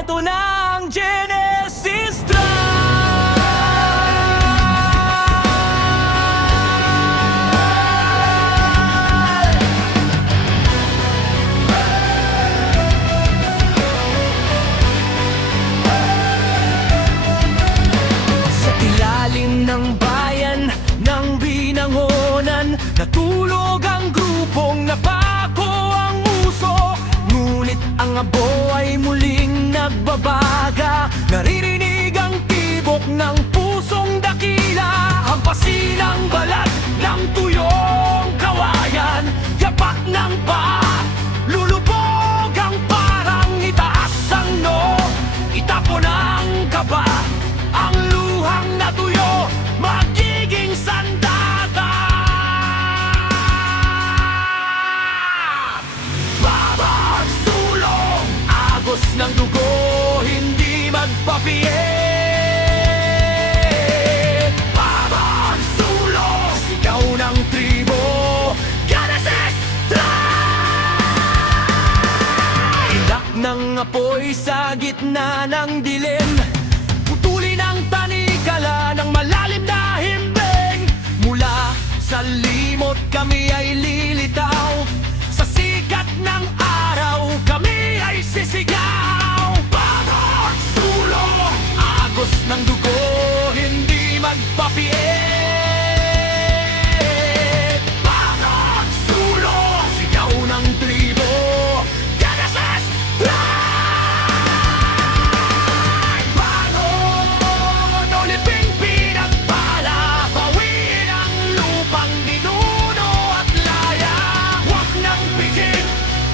Eto na ang Genesis Tribe. Sa ilalim ng bayan ng Binangonan, natulog ang grupong napako ang usok. Ngunit ang abo ay muling nagbabaga. Naririnig ang tibok ng pusong dakila. Hampasin ang balat ng tuyong kawayan. Yapak ng paa, lulubog ang parang itaas ang no. Itapon ang kaba, ang luhang natuyo, magiging sandata. Babagsulong, agos ng dugo, hindi magpapiit. Babagsulong, sigaw ng tribo, Genesis Tribe! Idak ng apoy sa gitna ng dilim, putulin ang tanikala ng malalim na himbing. Mula sa limot kami ay lilitaw, sa sikat ng araw kami ay sisigaw. Bagong sulong, agos ng dugo, hindi magpapiit. Bagong sulong, sigaw ng tribo, Genesis Tribe! Bangon, uliping pinagpala, bawiin ang lupang ninuno at laya. Huwag nang pigil,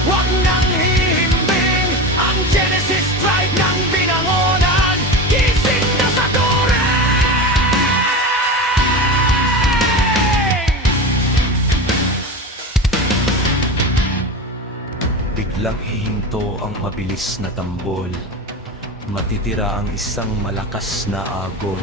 huwag nang hihimbing, ang Genesis Tribe ng Binangonan, gising na sa turing! Biglang hihinto ang mabilis na tambol. Matitira ang isang malakas na agon.